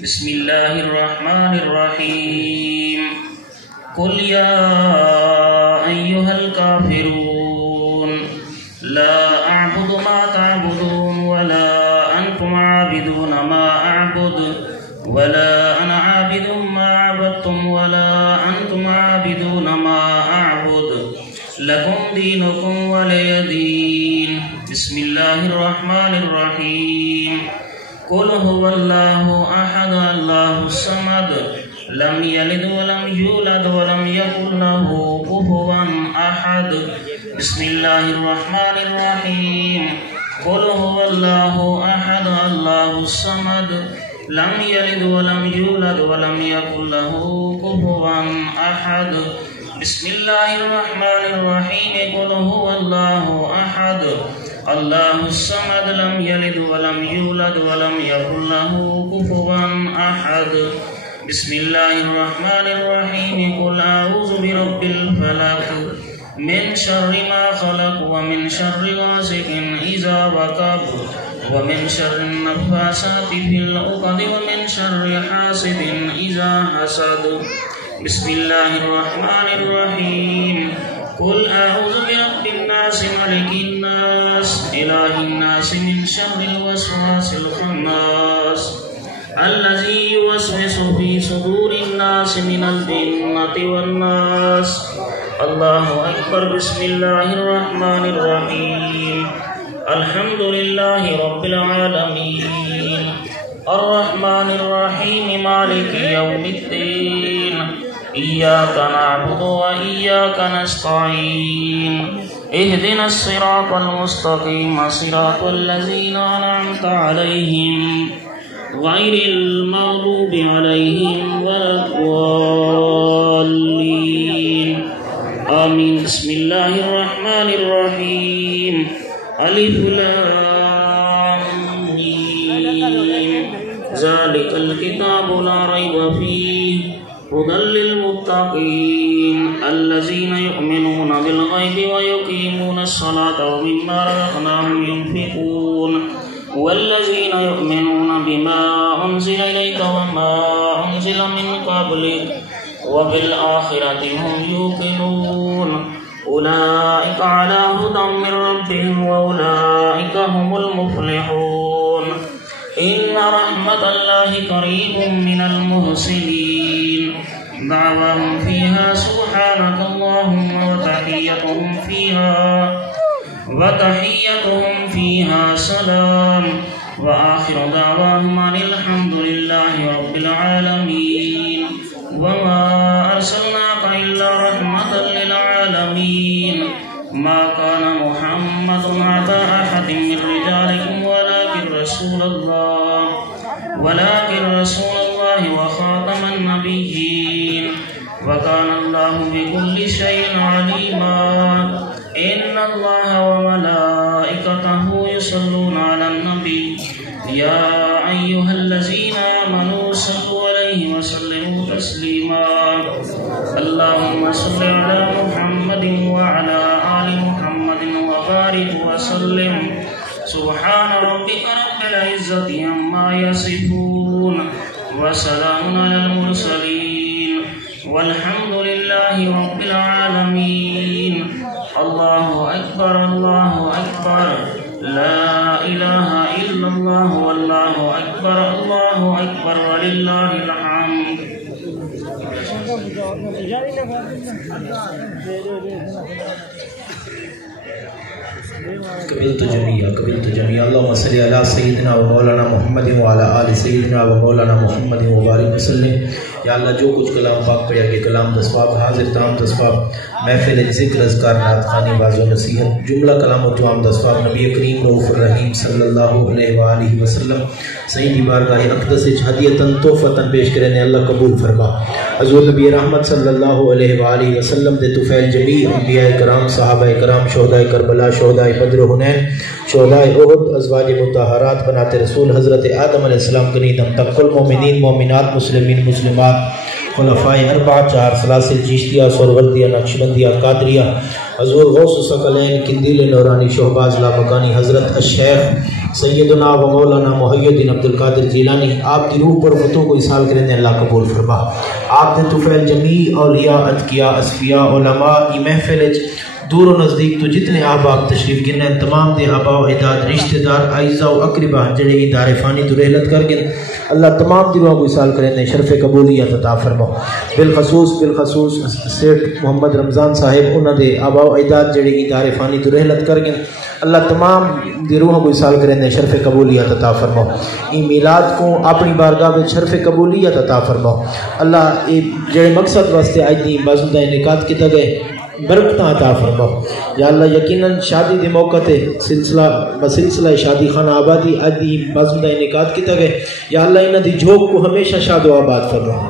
बिस्मिल्लाहिर्रहमानिर्रहीम। कुल या अय्युहल काफिरून ला अअबुदु मा तअबुदून वला अंतुम आबिदून मा अअबुदु वला अना आबिदुम मा अबदतुम वला अंतुम आबिदून मा अअबुदु लकुम दीनुकुम वलिय दीन। बिस्मिल्लाहिर्रहमानिर्रहीम। कुल हुवल्लाहु अहद अल्लाहुस समद लम यलिद वलम यूलद वलम यकुल लहू कुफुवन अहद। बिस्मिल्लाहिर्रहमानिर्रहीम। कुल हुवल्लाहु अहद अल्लाहुस समद लम यलिद वलम यूलद वलम यकुल लहू कुफुवन अहद। बिस्मिल्लाहिर्रहमानिर्रहीम। कुल हुवल्लाहु अहद अल्लाहुस समद लम यलिद वलम यूलद वलम यकुल लहू कुफुवन अहद। बिस्मिल्लाहिर्रहमानिर्रहीम। कुल अऊज़ु बिरब्बिल फलक मिन शर्रि मा खलक व मिन शर्रि गासिकिन इज़ा वक़ब व मिन शर्रि नफ़्फ़ासाति फिल उक़द व मिन शर्रि हासिदिन इज़ा हसद। बिस्मिल्लाहिर्रहमानिर्रहीम। कुल अऊज़ु बिरब्बिन नास मलिकिन नास इलाहिन नास मिन शर्रिल वसवासिल खन्नास अल्लज़ी युवस्विसु फी सुदूरिन नास मिनल जिन्नति वन नास। अल्लाहु अकबर। बिस्मिल्लाहिर्रहमानिर्रहीम। अल्हम्दुलिल्लाहि रब्बिल आलमीन अर्रहमानिर्रहीम मालिकि यौमिद्दीन इय्याका नअबुदु व इय्याका नस्तईन इहदिनस सिरातल मुस्तक़ीम सिरातल लज़ीना अनअमता अलैहिम गैरिल मग़दूबि अलैहिम वलद्दाल्लीन आमीन। बिस्मिल्लाहिर्रहमानिर्रहीम। अलिफ लाम मीम ज़ालिकल किताबु ला रैब फीहि हुदल लिल मुत्तक़ीन अल्लज़ीना युमिनूना बिल गैबि व युक़ीमूनस सलाता व मिम्मा रज़क़नाहुम युनफ़िक़ून वल्लज़ीना युमिनूना बिमा उन्ज़िला इलैका व मा उन्ज़िला मिन क़ब्लिक व बिल आखिरति हुम युक़िनून उलाइका अला हुदम मिन रब्बिहिम व उलाइका हुमुल मुफ़्लिहून। इन्ना रहमतल्लाहि क़रीबुम मिनल मुहसिनीन दअवाहुम फ़ीहा सुब्हानकल्लाहुम्मा व तहिय्यतुहुम फ़ीहा सलाम व आखिरु दअवाहुम अनिल हम्दुलिल्लाहि रब्बिल आलमीन। व मा अर्सलनाका इल्ला रहमतल लिल आलमीन। मा काना मुहम्मदुन अबा अहदिम मिन रिजालिकुम वलाकिन रसूलल्लाहि व खातमन नबिय्यीन व काना अल्लाहु बिकुल्लि शैइन अलीमा। इन्नल्लाहा व मलाइकतहु युसल्लूना अलन नबी या अय्युहल्लज़ीना आमनू सल्लु अलैहि व सल्लिमू तस्लीमा। अल्लाहुम्मा सल्लि अला मुहम्मदिन व अला आलि मुहम्मदिन व बारिक व सल्लिम। सुब्हान रब्बिका रब्बिल इज़्ज़ति अम्मा यसिफून व सलामुन अलल मुरसलीन वल्हम्दुलिल्लाहि रब्बिल आलमीन। अल्लाहु अकबर ला इलाहा इल्लल्लाह वल्लाहु अकबर वलिल्लाहिल हम्द। कबिलतु जमीआ अल्लाहुम्मा सल्लि अला सय्यिदिना व मौलाना मुहम्मदिन व अला आलि सय्यिदिना व मौलाना मुहम्मदिन व बारिक वसल्लम। या अल्लाह जो कुछ कलाम पाक पढ़ा के कलाम दसवाब हाजिर ताम दसवाब महफिल ज़िक्र अज़कार नात ख़ानी वाज़ो नसीहत जुमला कलाम व तमाम दसवाब नबी करीम रऊफ़ुर रहीम सल्लल्लाहु अलैहि व आलिहि वसल्लम सही की बारगाह अक़दस हदियतन तोहफ़तन पेश करे ने अल्लाह कबूल फरमा। हज़ूर नबी रहमत सल्लल्लाहु अलैहि व आलिहि वसल्लम दे तुफ़ैल जमी अंबिया कराम सहाबाए कराम शोहदाए करबला शोहदाए बद्र हुनैन शोहदाए उहुद अज़वाज मुतहरात बनाते रसूल हज़रत आदम अलैहिस्सलाम कनीदम तक कुल मोमिनीन मोमिनात मुस्लिमीन मुस्लिमात खुलफ़ाए अर्बा चार सलासिल चिश्तिया सोरवर्दिया नक्शबंदिया कादरिया हज़ूर गौस सकलैन किंदील नूरानी शोहबाज लामकानी हज़रत शेख सैयदना व मौलाना मुहय्यद्दीन अब्दुल कादिर जीलानी आप दी रूह पर फतों को इसाल करें अल्लाह कबूल फरमा। आपने तुफैल जमी औलिया अतकिया असफिया उलमा ई महफिल दूर और नज़दीक तो जितने अहबाब तशरीफ़ गिने तमाम दे आबा अजदाद रिश्तेदार आइज़ा व अकरबा जड़े इदारे फ़ानी तो रहलत कर गिन अल्लाह तमाम दिलों को इसाल करें शरफ़ कबूलियत अता फरमाओ। बिलखसूस सेठ मोहम्मद रमज़ान साहिब उन्होंने आबा अजदाद जड़े इदारे फ़ानी तो रहलत कर गिन अल्लाह तमाम दिलों को इसाल करें शरफ़ कबूलियत अता फरमाओ। ई मीलाद को अपनी बारगाह में शरफ़ कबूलियत अता फरमाओ। अल्लाह ये जड़े मकसद वास्ते आज दी बाजुदा इनेकाद किया गए बरकत अता फरमाओ। या अल्लाह यकीनन शादी के मौके ते सिलसिला शादी खाना आबादी आदि बाजुदा इनेकाद किया गए। या अल्लाह इन्हां दी झोंक को हमेशा शादो आबाद फरमाओ।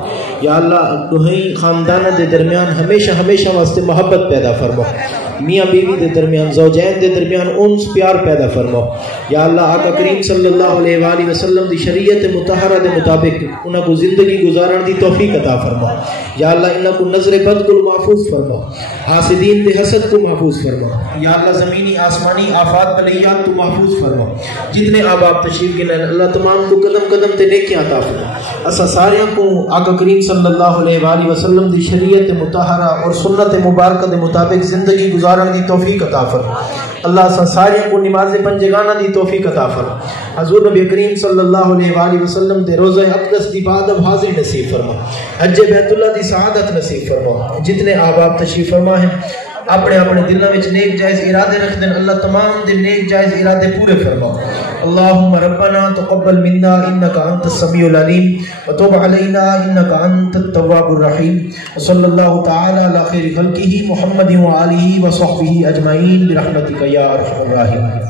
या अल्लाह दुहई खानदान के दरमियान हमेशा वास्ते मोहब्बत पैदा फरमाओ। मियाँ बीवी के दरमियान ज़ौजैन के दरमियान उन्स प्यार पैदा फरमाओ। या अल्लाह आका करीम सल्लल्लाहु अलैहि वसल्लम की शरीयत मुतहरा के मुताबिक उन्हां को जिंदगी गुजारन की तौफीक अता फरमाओ। या अल्लाह इन्हां को नजर बद को महफूज फरमाओ, हासिदीन के हसद को महफूज फरमाओ। या अल्लाह ज़मीनी आसमानी आफात बलियात को महफूज फरमाओ। जितने आबाब तशरीफ गिने अल्लाह तमाम को कदम कदम ते नेकियां अता फरमाओ। असा सारियां को आका करीम सल्लल्लाहु अलैहि वसल्लम की शरीयत मुतहरा और सुन्नत मुबारक के मुताबिक जिंदगी गुजारन की तौफीक अता फरमाओ। अल्लाह असा सारियां को नमाज पंजगाना की तौफीक अता फरमाओ। हजूर नबी करीम सल्लल्लाहु अलैहि वसल्लम दे रोज़ा अक़दस दी बादब हाज़िर नसीब फरमाओ। हज बैतुल्लाह दी सआदत नसीब फरमाओ। जितने आबाब तशरीफ फरमा है अपने अपने दिलों में नेक जायज़ इरादे रख दें अल्लाह तमाम दे नेक जायज़ इरादे पूरे फरमाओ। अल्लाहुम्मा रब्बना तक़ब्बल मिन्ना इन्नका अंतस समीउल अलीम व तुब अलैना इन्नका अंतत तव्वाबुर रहीम। सल्लल्लाहु तआला अला खैरि खल्क़िही मुहम्मदिन व आलिही व सहबिही अजमाइन बिरहमतिका या अरहमर राहिमीन।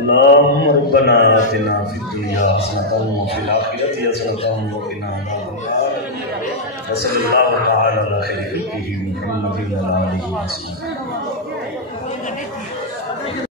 अल्लाहुम्मा रब्बना आतिना फिद दुनिया हसनतन व फिल आखिरति हसनतन व क़िना अज़ाबन्नार। सल्लल्लाहु तआला अला खैरि खल्क़िही मुहम्मदिन व आलिही वसल्लम।